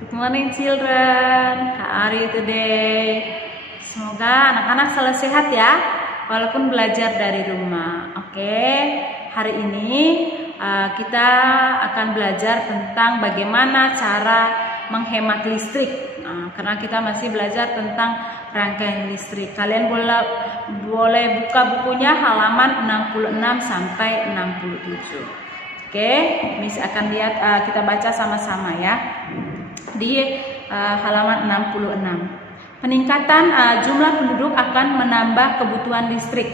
Good morning children, how are you today? Semoga anak-anak selalu sehat ya, walaupun belajar dari rumah. Oke, hari ini kita akan belajar tentang bagaimana cara menghemat listrik. Karena kita masih belajar tentang rangkaian listrik. Kalian boleh buka bukunya halaman 66 sampai 67. Oke, Miss akan lihat, kita baca sama-sama ya. Di halaman 66. Peningkatan jumlah penduduk akan menambah kebutuhan listrik.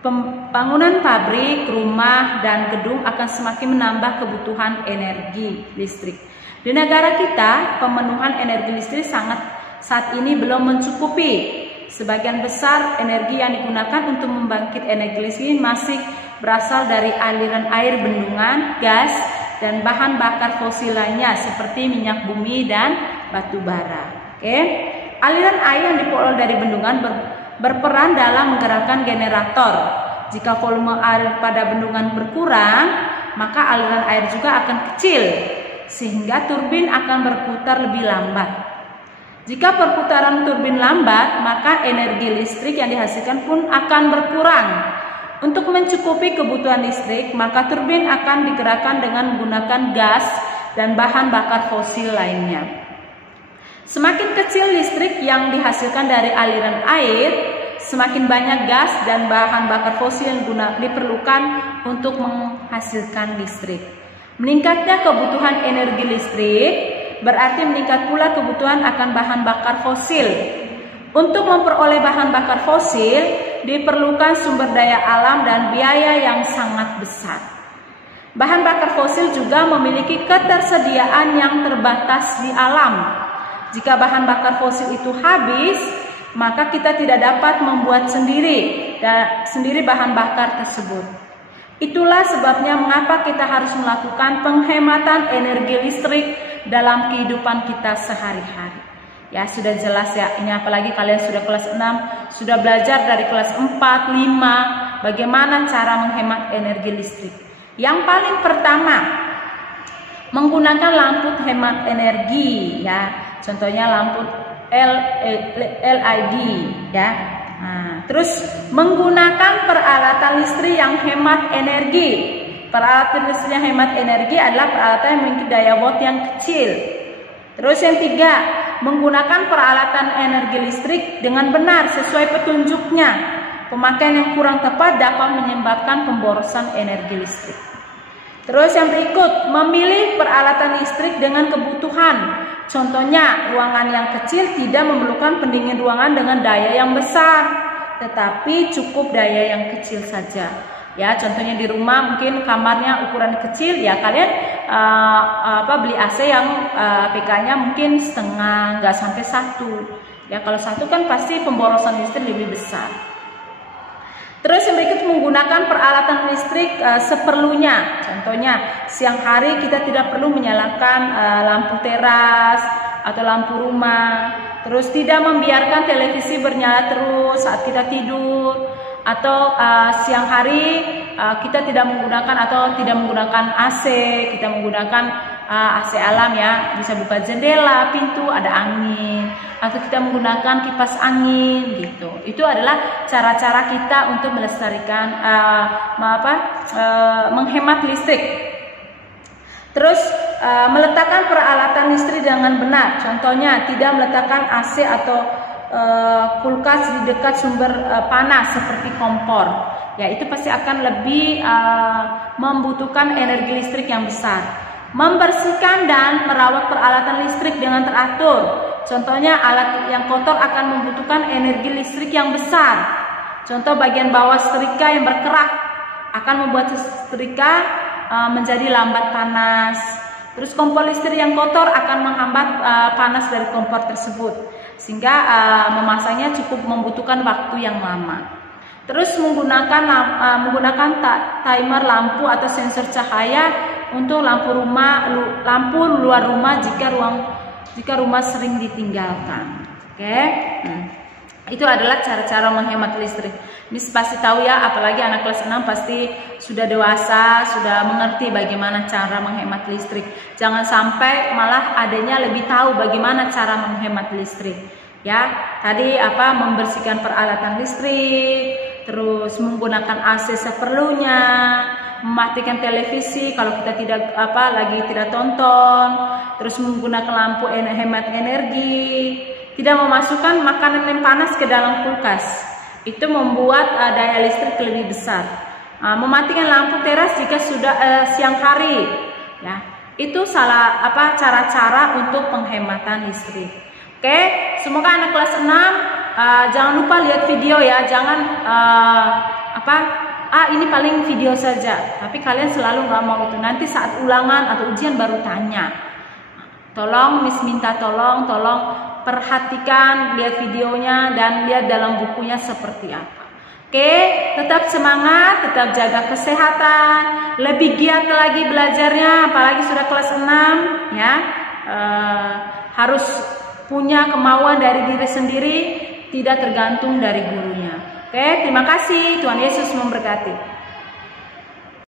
Pembangunan pabrik, rumah, dan gedung akan semakin menambah kebutuhan energi listrik. Di negara kita, pemenuhan energi listrik saat ini belum mencukupi. Sebagian besar energi yang digunakan untuk membangkit energi listrik masih berasal dari aliran air bendungan, gas, dan bahan bakar fosil lainnya seperti minyak bumi dan batu bara. Oke. Aliran air yang diperoleh dari bendungan berperan dalam menggerakkan generator. Jika volume air pada bendungan berkurang, maka aliran air juga akan kecil, sehingga turbin akan berputar lebih lambat. Jika perputaran turbin lambat, maka energi listrik yang dihasilkan pun akan berkurang. Untuk mencukupi kebutuhan listrik, maka turbin akan digerakkan dengan menggunakan gas dan bahan bakar fosil lainnya. Semakin kecil listrik yang dihasilkan dari aliran air, semakin banyak gas dan bahan bakar fosil yang diperlukan untuk menghasilkan listrik. Meningkatnya kebutuhan energi listrik berarti meningkat pula kebutuhan akan bahan bakar fosil. Untuk memperoleh bahan bakar fosil diperlukan sumber daya alam dan biaya yang sangat besar. Bahan bakar fosil juga memiliki ketersediaan yang terbatas di alam. Jika bahan bakar fosil itu habis, maka kita tidak dapat membuat sendiri bahan bakar tersebut. Itulah sebabnya mengapa kita harus melakukan penghematan energi listrik dalam kehidupan kita sehari-hari. Ya, sudah jelas ya. Ini apalagi kalian sudah kelas 6, sudah belajar dari kelas 4, 5 bagaimana cara menghemat energi listrik. Yang paling pertama, menggunakan lampu hemat energi ya. Contohnya lampu LED ya. Terus menggunakan peralatan listrik yang hemat energi. Peralatan listrik yang hemat energi adalah peralatan yang memiliki daya watt yang kecil. Terus yang tiga, menggunakan peralatan energi listrik dengan benar sesuai petunjuknya. Pemakaian yang kurang tepat dapat menyebabkan pemborosan energi listrik. Terus yang berikut, memilih peralatan listrik dengan kebutuhan. Contohnya, ruangan yang kecil tidak memerlukan pendingin ruangan dengan daya yang besar, tetapi cukup daya yang kecil saja. Ya, contohnya di rumah mungkin kamarnya ukuran kecil, ya kalian beli AC yang PK-nya mungkin setengah, nggak sampai 1. Ya, kalau 1 kan pasti pemborosan listrik lebih besar. Terus yang berikut, menggunakan peralatan listrik seperlunya. Contohnya, siang hari kita tidak perlu menyalakan lampu teras atau lampu rumah. Terus tidak membiarkan televisi bernyala terus saat kita tidur. Atau siang hari kita tidak menggunakan AC, kita menggunakan AC alam ya, bisa buka jendela, pintu, ada angin, atau kita menggunakan kipas angin gitu. Itu adalah cara-cara kita untuk melestarikan menghemat listrik. Terus meletakkan peralatan listrik dengan benar. Contohnya tidak meletakkan AC atau kulkas di dekat sumber panas seperti kompor. Ya, itu pasti akan lebih membutuhkan energi listrik yang besar. Membersihkan dan merawat peralatan listrik dengan teratur. Contohnya, alat yang kotor akan membutuhkan energi listrik yang besar. Contoh, bagian bawah setrika yang berkerak akan membuat setrika menjadi lambat panas. Terus kompor listrik yang kotor akan menghambat panas dari kompor tersebut, sehingga memasangnya cukup membutuhkan waktu yang lama. Terus menggunakan timer lampu atau sensor cahaya untuk lampu luar rumah jika rumah sering ditinggalkan. Oke. Itu adalah cara-cara menghemat listrik. Miss pasti tahu ya, apalagi anak kelas 6 pasti sudah dewasa, sudah mengerti bagaimana cara menghemat listrik. Jangan sampai malah adanya lebih tahu bagaimana cara menghemat listrik. Ya, tadi membersihkan peralatan listrik, terus menggunakan AC seperlunya, mematikan televisi kalau kita lagi tidak tonton, terus menggunakan lampu hemat energi, tidak memasukkan makanan yang panas ke dalam kulkas. Itu membuat daya listrik lebih besar. Mematikan lampu teras jika sudah siang hari. Ya, itu cara-cara untuk penghematan listrik. Oke, semoga anak kelas 6 jangan lupa lihat video ya. Jangan ini paling video saja. Tapi kalian selalu nggak mau itu. Nanti saat ulangan atau ujian baru tanya. Tolong Miss minta tolong perhatikan, lihat videonya dan lihat dalam bukunya seperti apa. Oke, tetap semangat, tetap jaga kesehatan, lebih giat lagi belajarnya, apalagi sudah kelas 6 ya. Harus punya kemauan dari diri sendiri, tidak tergantung dari gurunya. Oke, terima kasih. Tuhan Yesus memberkati.